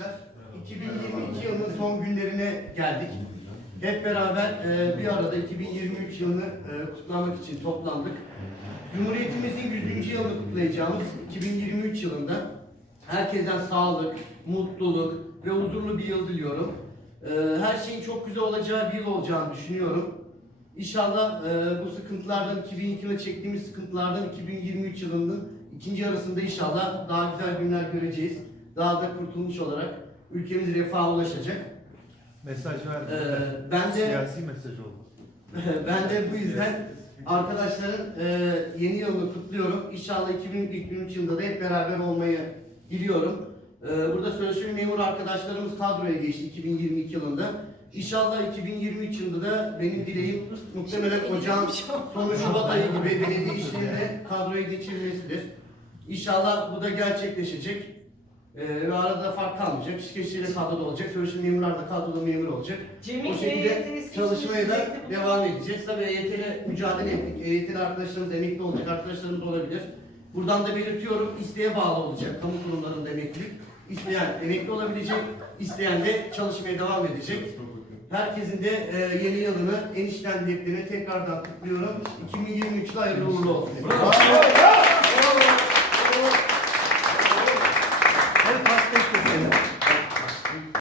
arkadaşlar. 2022 yılının son günlerine geldik. Hep beraber e, bir arada 2023 yılını e, kutlamak için toplandık. Cumhuriyetimizin 100. yılını kutlayacağımız 2023 yılında herkesten sağlık, mutluluk ve huzurlu bir yıl diliyorum. E, her şeyin çok güzel olacağı bir yıl olacağını düşünüyorum. İnşallah e, bu sıkıntılardan 2002'de çektiğimiz sıkıntılardan 2023 yılının ikinci yarısında inşallah daha güzel günler göreceğiz. Daha da kurtulmuş olarak ülkemiz refaha ulaşacak. Mesaj verdi. Ee, ben de- Siyasi mesaj oldu. ben de bu yüzden arkadaşların e, yeni yılını kutluyorum. İnşallah 2023 yılında da hep beraber olmayı diliyorum. E, burada sözleşme memur arkadaşlarımız kadroya geçti 2022 yılında. İnşallah 2023 yılında da benim dileğim muhtemelen ocağın sonu Şubat ayı gibi belediye işlerinde kadroya geçirilmesidir. İnşallah bu da gerçekleşecek. E, ve arada fark kalmayacak. Şirketçiyle kadroda olacak. Sözleşme memurlar da kadroda memur olacak. Cemil O şekilde çalışmaya da devam edeceğiz. Tabii EYT ile mücadele ettik. EYT'li arkadaşlarımız emekli olacak, arkadaşlarımız olabilir. Buradan da belirtiyorum, isteğe bağlı olacak kamu kurumlarında emeklilik. İsteyen emekli olabilecek, isteyen de çalışmaya devam edecek. Herkesin de e, yeni yılını, enişten dileklerini tekrardan kutluyorum. 2023'de hayırlı uğurlu olsun. Bravo.